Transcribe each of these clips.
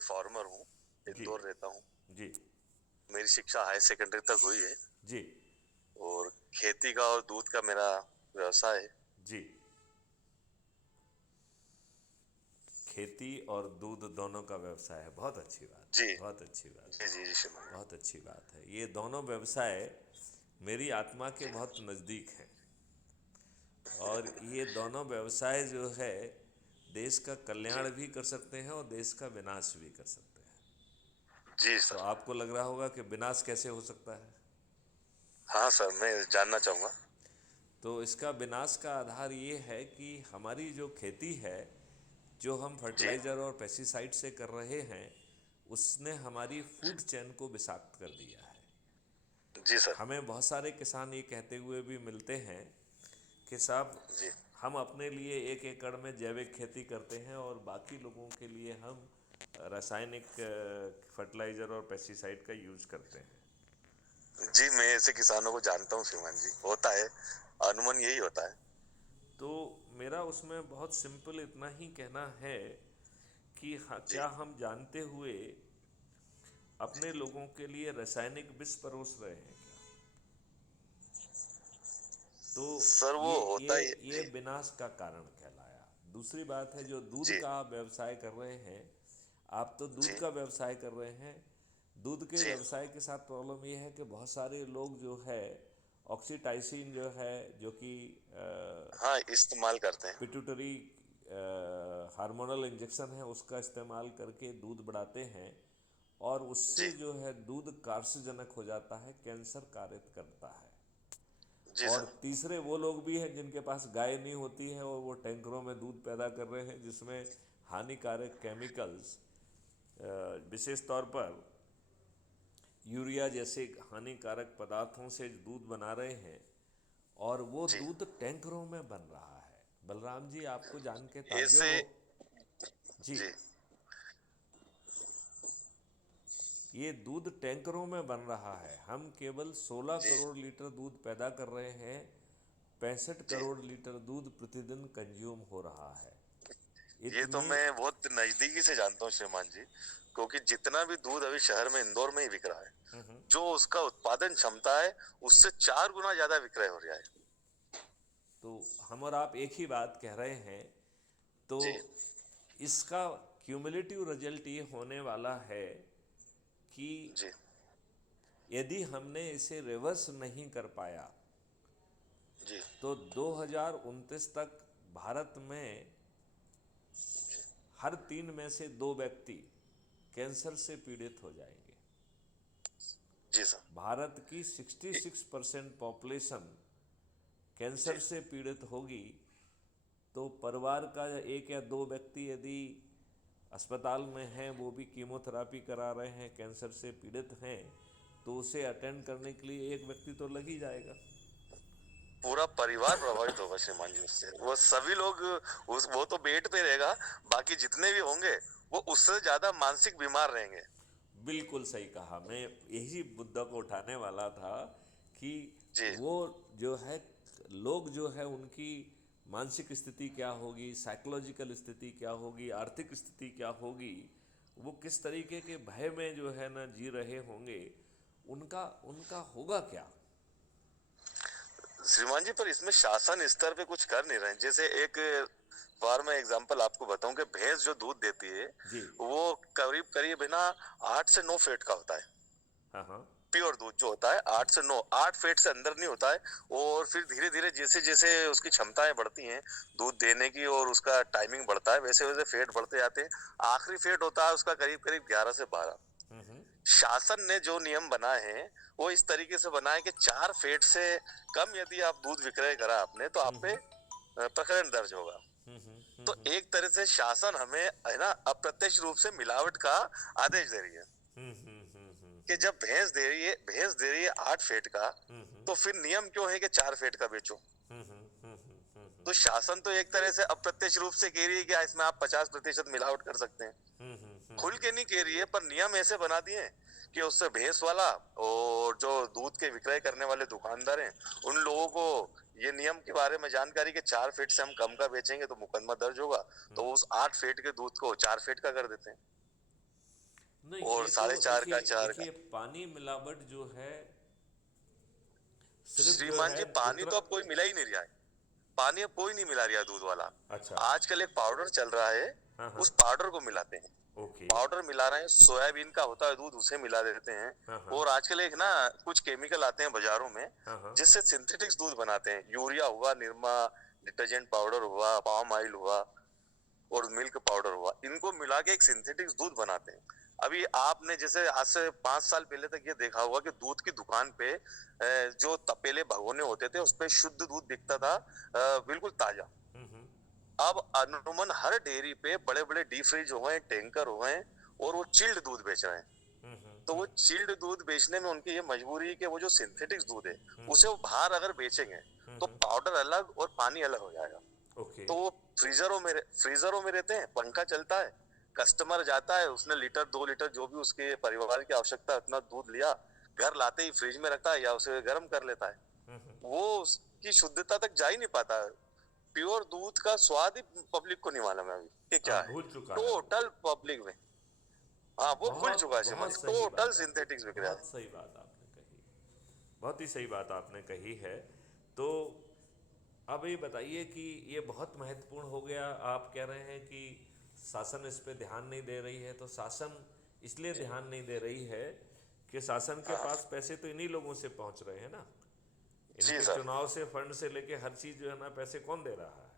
एक फार्मर हूँ, जी। इंदौर रहता हूँ। जी। मेरी शिक्षा हाई सेकेंडरी तक हुई है जी। और खेती का और दूध का मेरा व्यवसाय है। जी। खेती और दूध दोनों का व्यवसाय है, बहुत अच्छी बात है, जी बहुत अच्छी बात जी है, जी जी श्रीमान जी। बहुत अच्छी बात है। ये दोनों व्यवसाय मेरी आत्मा के जी बहुत नज़दीक हैं और ये दोनों व्यवसाय जो है देश का जी कल्याण भी कर सकते हैं और देश का विनाश भी कर सकते हैं। जी तो सर। आपको लग रहा होगा कि विनाश कैसे हो सकता है। हाँ सर, मैं जानना चाहूँगा। तो इसका विनाश का आधार ये है कि हमारी जो खेती है, जो हम जी फर्टिलाइज़र और पेस्टिसाइड से कर रहे हैं, उसने हमारी जी फूड चेन को विषाक्त कर दिया है। जी सर। हमें बहुत सारे किसान ये कहते हुए भी मिलते हैं कि साहब, जी हम अपने लिए 1 एकड़ में जैविक खेती करते हैं और बाकी लोगों के लिए हम रासायनिक फर्टिलाइज़र और पेस्टिसाइड का यूज़ करते हैं। जी, मैं ऐसे किसानों को जानता हूँ श्रीमान जी, होता है, अनुमान यही होता है। तो मेरा उसमें बहुत सिंपल इतना ही कहना है कि हाँ, जी क्या हम जानते हुए अपने लोगों के लिए रासायनिक विष परोस रहे हैं क्या। तो सर, वो ये होता ये ही है। ये जी विनाश का कारण कहलाया। दूसरी बात है, जो दूध जी का आप व्यवसाय कर रहे हैं, आप तो दूध जी का व्यवसाय कर रहे हैं। दूध के जी। व्यवसाय के साथ प्रॉब्लम ये है कि बहुत सारे लोग जो है ऑक्सीटाइसिन जो है, जो कि हाँ, इस्तेमाल करते हैं। पिट्यूटरी हार्मोनल इंजेक्शन है, उसका इस्तेमाल करके दूध बढ़ाते हैं और उससे जी जो है दूध कार्सजनक हो जाता है, कैंसर कारित करता है। जी और सर। तीसरे वो लोग भी हैं जिनके पास गाय नहीं होती है और वो टैंकरों में दूध पैदा कर रहे हैं, जिसमें हानिकारक केमिकल्स, विशेष तौर पर यूरिया जैसे हानिकारक पदार्थों से दूध बना रहे हैं और वो जी दूध टैंकरों में बन रहा है। बलराम जी, आपको जान के ताज्जुब ऐसे। हो। जी। जी ये दूध टैंकरों में बन रहा है, हम केवल 16 जी करोड़ लीटर दूध पैदा कर रहे हैं, 65 जी। करोड़ लीटर दूध प्रतिदिन कंज्यूम हो रहा है। ये तो इतनी। मैं बहुत नजदीकी से जानता हूँ श्रीमान जी, क्योंकि जितना भी दूध अभी शहर में इंदौर में ही बिक रहा है, जो उसका उत्पादन क्षमता है उससे 4 गुना ज्यादा विक्रय हो रहा है। तो हम और आप एक ही बात कह रहे हैं। तो जी इसका क्यूमुलेटिव रिजल्ट ये होने वाला है कि जी यदि हमने इसे रिवर्स नहीं कर पाया जी तो 2029 तक भारत में हर 3 में से 2 व्यक्ति कैंसर से पीड़ित हो जाएंगे। जी सर। भारत की 66% पॉपुलेशन जी कैंसर से पीड़ित होगी। तो परिवार का 1 या 2 व्यक्ति यदि अस्पताल में हैं, वो भी कीमोथेरापी करा रहे हैं, कैंसर से पीड़ित हैं, तो उसे अटेंड करने के लिए 1 व्यक्ति तो लग ही जाएगा। पूरा परिवार प्रभावित होगा श्रीमान जी उससे। वो सभी लोग, उस वो तो बेड पे रहेगा, बाकी जितने भी होंगे वो उससे ज्यादा मानसिक बीमार रहेंगे। बिल्कुल सही कहा, मैं यही मुद्दा को उठाने वाला था कि जी वो जो है, लोग जो है उनकी मानसिक स्थिति क्या होगी, साइकोलॉजिकल स्थिति क्या होगी, आर्थिक स्थिति क्या होगी, वो किस तरीके के भय में जो है ना जी रहे होंगे, उनका उनका होगा क्या। श्रीमान जी, पर इसमें शासन स्तर पे कुछ कर नहीं रहे हैं। जैसे एक बार मैं एग्जांपल आपको बताऊं कि भैंस जो दूध देती है जी। वो करीब करीब है ना 8 से 9 फीट का होता है। हाँ, हाँ। प्योर दूध जो होता है 8 से 9, 8 फीट से अंदर नहीं होता है। और फिर धीरे धीरे जैसे जैसे उसकी क्षमताएं बढ़ती हैं दूध देने की और उसका टाइमिंग बढ़ता है, वैसे वैसे फेट बढ़ते जाते हैं। आखिरी फेट होता है उसका करीब करीब 11 से 12। शासन ने जो नियम बनाए हैं वो इस तरीके से बनाए कि 4 फीट से कम यदि आप दूध विक्रय करा आपने तो आप पे प्रकरण दर्ज होगा। तो एक तरह से शासन हमें है ना अप्रत्यक्ष रूप से मिलावट का आदेश दे रही है कि जब भैंस दे रही है 8 फीट का, तो फिर नियम क्यों है कि 4 फीट का बेचो। तो शासन तो एक तरह से अप्रत्यक्ष रूप से कह रही है कि इसमें आप 50% मिलावट कर सकते हैं। खुल के नहीं कह रही है, पर नियम ऐसे बना दिए कि उससे भैंस वाला और जो दूध के विक्रय करने वाले दुकानदार हैं उन लोगों को ये नियम के बारे में जानकारी कि 4 फीट से हम कम का बेचेंगे तो मुकदमा दर्ज होगा, तो उस 8 फीट के दूध को 4 फीट का कर देते हैं। नहीं, और ये तो 4.5 देखिए का 4 का। देखिए पानी मिलावट जो है सिर्फ जो श्रीमान है जी, पानी उत्तर। तो अब कोई मिला ही नहीं रहा है। पानी अब कोई नहीं मिला रहा दूध वाला। अच्छा। आजकल एक पाउडर चल रहा है, हाँ हाँ। उस पाउडर को मिलाते हैं। ओके। पाउडर मिला रहे हैं, सोयाबीन का होता है दूध, उसे मिला देते हैं। हाँ हाँ। और आजकल एक ना कुछ केमिकल आते हैं बाजारों में, हाँ हाँ। जिससे सिंथेटिक्स दूध बनाते हैं। यूरिया हुआ, निरमा डिटर्जेंट पाउडर हुआ, पाम ऑयल हुआ, और मिल्क पाउडर हुआ, इनको मिला के एक सिंथेटिक दूध बनाते हैं। अभी आपने जैसे आज से 5 साल पहले तक ये देखा होगा कि दूध की दुकान पे जो तपेले भगोने होते थे उस पे शुद्ध दूध बिकता था, बिल्कुल ताजा। हम्म। अब अनूमन हर डेयरी पे बड़े बड़े डी फ्रीज हो गए, टैंकर हो गए, और वो चिल्ड दूध बेच रहे हैं। तो वो चिल्ड दूध बेचने में उनकी ये मजबूरी है कि वो जो सिंथेटिक दूध है उसे वो बाहर अगर बेचेंगे तो पाउडर अलग और पानी अलग हो जाएगा। ओके। तो वो फ्रीजरों में रहते हैं, पंखा चलता है, कस्टमर जाता है, उसने लीटर 2 लीटर जो भी उसके परिवार की आवश्यकता है उतना दूध लिया, घर लाते ही फ्रिज में रखता है या उसे गर्म कर लेता है। वो उसकी शुद्धता तक जा ही नहीं पाता। प्योर दूध का स्वाद ही पब्लिक को नहीं मालूम है अभी कि क्या हाँ, है। भूल चुका है वो। टोटल पब्लिक में, हाँ, वो भूल बहुत चुका है बहुत श्रीमान जी, सही टोटल बात आपने सिंथेटिक्स बिक रहा बहुत है। सही बात आपने कही। बहुत ही सही बात आपने कही है। तो अब ये बताइए कि ये बहुत महत्वपूर्ण हो गया। आप कह रहे हैं कि शासन इस पे ध्यान नहीं दे रही है, तो शासन इसलिए जी ध्यान नहीं दे रही है कि शासन के हाँ। पास पैसे तो इन्हीं लोगों से पहुंच रहे हैं ना। जी इनके सर। चुनाव से फंड से लेके हर चीज जो है ना, पैसे कौन दे रहा है?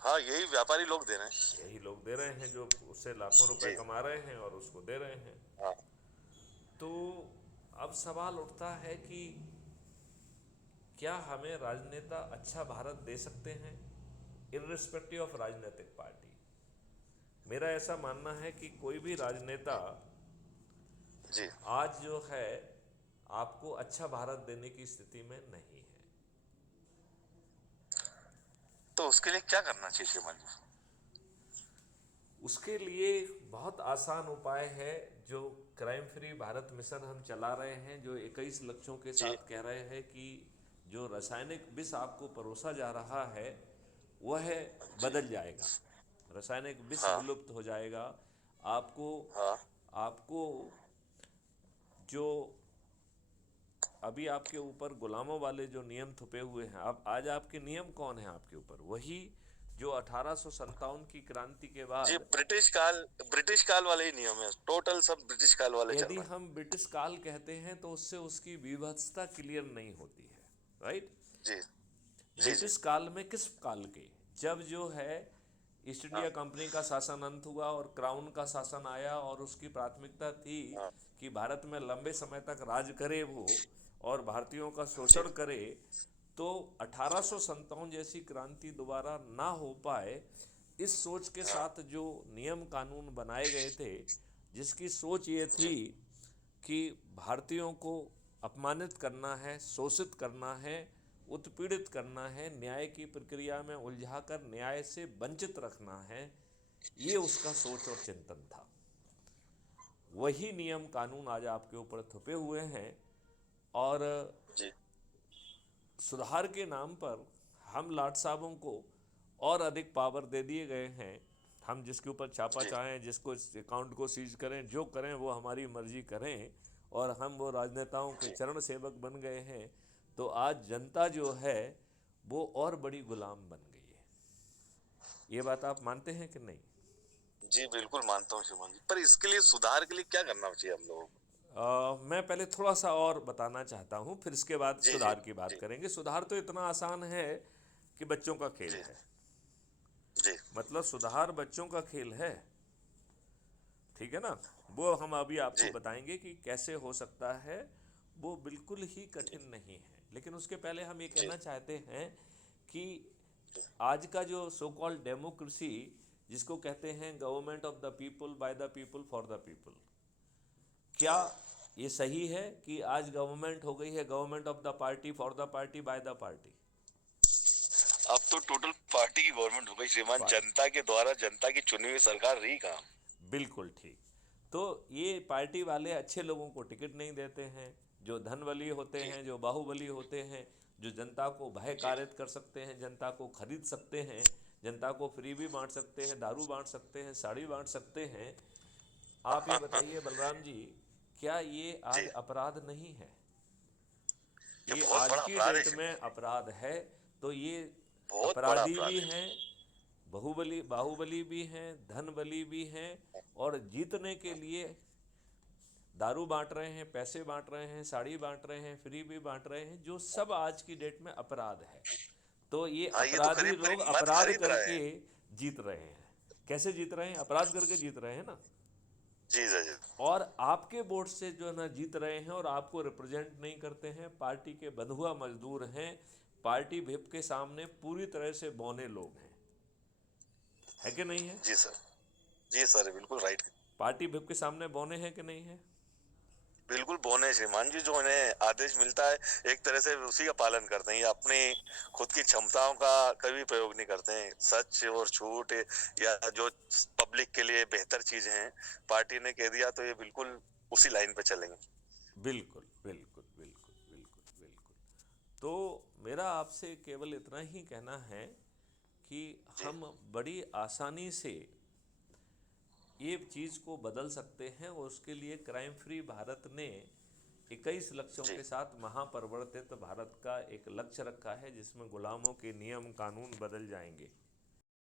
हाँ, यही व्यापारी लोग दे रहे हैं। यही लोग दे रहे हैं जो उससे लाखों रुपए जी कमा रहे हैं और उसको दे रहे हैं। हाँ। तो अब सवाल उठता है कि क्या हमें राजनेता अच्छा भारत दे सकते हैं इर्रिस्पेक्टिव ऑफ राजनीतिक पार्टी? मेरा ऐसा मानना है कि कोई भी राजनेता जी, आज जो है आपको अच्छा भारत देने की स्थिति में नहीं है। तो उसके लिए क्या करना चाहिए श्रीमान जी? उसके लिए बहुत आसान उपाय है। जो क्राइम फ्री भारत मिशन हम चला रहे हैं, जो 21 लक्ष्यों के जी साथ कह रहे हैं कि जो रासायनिक विष आपको परोसा जा रहा है वह जी बदल जाएगा। रासायनिक विष हाँ विलुप्त हो जाएगा। आपको हाँ। आपको जो अभी आपके ऊपर गुलामों वाले जो नियम थुपे हुए हैं, अब आज आपके नियम कौन है आपके ऊपर? वही जो 1857 की क्रांति के जी, बाद। ब्रिटिश काल वाले ही नियम है, टोटल सब ब्रिटिश काल वाले चल यदि रहे हम ब्रिटिश काल कहते हैं तो उससे उसकी विभत्सता क्लियर नहीं होती है, राइट? हैं। जी जी जी। ब्रिटिश काल में किस काल के? जब जो है ईस्ट हाँ इंडिया कंपनी का शासन अंत हुआ और क्राउन का शासन आया, और उसकी प्राथमिकता थी हाँ। कि भारत में लंबे समय तक राज करे वो और भारतीयों का जी शोषण करे। तो 1857 जैसी क्रांति दोबारा ना हो पाए, इस सोच के हाँ साथ जो नियम कानून बनाए गए थे, जिसकी सोच ये जी थी कि भारतीयों को अपमानित करना है, शोषित करना है, उत्पीड़ित करना है, न्याय की प्रक्रिया में उलझाकर न्याय से वंचित रखना है, ये उसका सोच और चिंतन था। वही नियम कानून आज आपके ऊपर थुपे हुए हैं, और जी सुधार के नाम पर हम लाट साहबों को और अधिक पावर दे दिए गए हैं। हम जिसके ऊपर छापा जी चाहें, जिसको अकाउंट को सीज करें, जो करें वो हमारी मर्जी करें, और हम वो राजनेताओं के जी चरण सेवक बन गए हैं। तो आज जनता जो है वो और बड़ी गुलाम बन गई है। ये बात आप मानते हैं कि नहीं? जी, बिल्कुल मानता हूँ श्रीमान जी, पर इसके लिए सुधार के लिए क्या करना चाहिए हम लोगों को? मैं पहले थोड़ा सा और बताना चाहता हूँ, फिर इसके बाद जी जी सुधार की बात जी करेंगे। सुधार तो इतना आसान है कि बच्चों का खेल जी है। जी मतलब सुधार बच्चों का खेल है, ठीक है ना? वो हम अभी आपको जी बताएंगे कि कैसे हो सकता है। वो बिल्कुल ही जी कठिन नहीं है। लेकिन उसके पहले हम ये जी कहना चाहते हैं कि आज का जो सो कॉल्ड डेमोक्रेसी, जिसको कहते हैं government of the people, by the people, for the people, क्या हाँ। ये सही है कि आज गवर्नमेंट हो गई है government of the party, for the party, by the party? अब तो टोटल पार्टी की गवर्नमेंट हो गई श्रीमान, जनता के द्वारा जनता की चुनी हुई सरकार रही कहाँ। बिल्कुल ठीक। तो ये पार्टी वाले अच्छे लोगों को टिकट नहीं देते हैं, जो धनबली होते जी हैं, जो बाहुबली होते हैं, जो जनता को भय जी कारित कर सकते हैं, जनता को खरीद सकते हैं, जनता को फ्री भी बांट सकते हैं, दारू बांट सकते हैं, साड़ी बांट सकते हैं, आप ये बताइए बलराम जी, क्या ये जी, आज अपराध नहीं है? ये ये बहुत आज बड़ा की अपराध है डेट में श्रीमान, अपराध है। तो ये बहुत बड़ा अपराधी अपराध भी है। हैं, बाहुबली बाहुबली भी हैं, धन बली भी हैं, और जीतने के लिए दारू बांट रहे हैं, पैसे बांट रहे हैं, साड़ी बांट रहे हैं, फ्री भी बांट रहे हैं, जो सब आज की डेट में अपराध है। तो ये हाँ, ये तो अपराधी करीब लोग करीब मत अपराध खरीद रहा करके है। जीत रहे हैं। कैसे जीत रहे हैं? अपराध करके जीत रहे हैं ना। जी जी जी। और आपके वोट से जो है ना जीत रहे हैं, और आपको रिप्रेजेंट नहीं करते हैं, पार्टी के बंधुआ मजदूर हैं, पार्टी व्हिप के सामने पूरी तरह से बौने लोग हैं। है कि नहीं है? जी सर, जी सर, बिल्कुल राइट। पार्टी व्हिप के सामने बौने हैं कि नहीं है? बिल्कुल बोने श्रीमान जी, जो इन्हें आदेश मिलता है एक तरह से उसी का पालन करते हैं। ये अपनी खुद की क्षमताओं का कभी प्रयोग नहीं करते हैं। सच और झूठ या जो पब्लिक के लिए बेहतर चीज हैं, पार्टी ने कह दिया तो ये बिल्कुल उसी लाइन पे चलेंगे। बिल्कुल बिल्कुल बिल्कुल बिल्कुल बिल्कुल। तो मेरा आपसे केवल इतना ही कहना है कि जी हम बड़ी आसानी से ये चीज़ को बदल सकते हैं, और उसके लिए क्राइम फ्री भारत ने 21 लक्ष्यों जी के साथ महापरिवर्तित भारत का एक लक्ष्य रखा है, जिसमें गुलामों के नियम कानून बदल जाएंगे।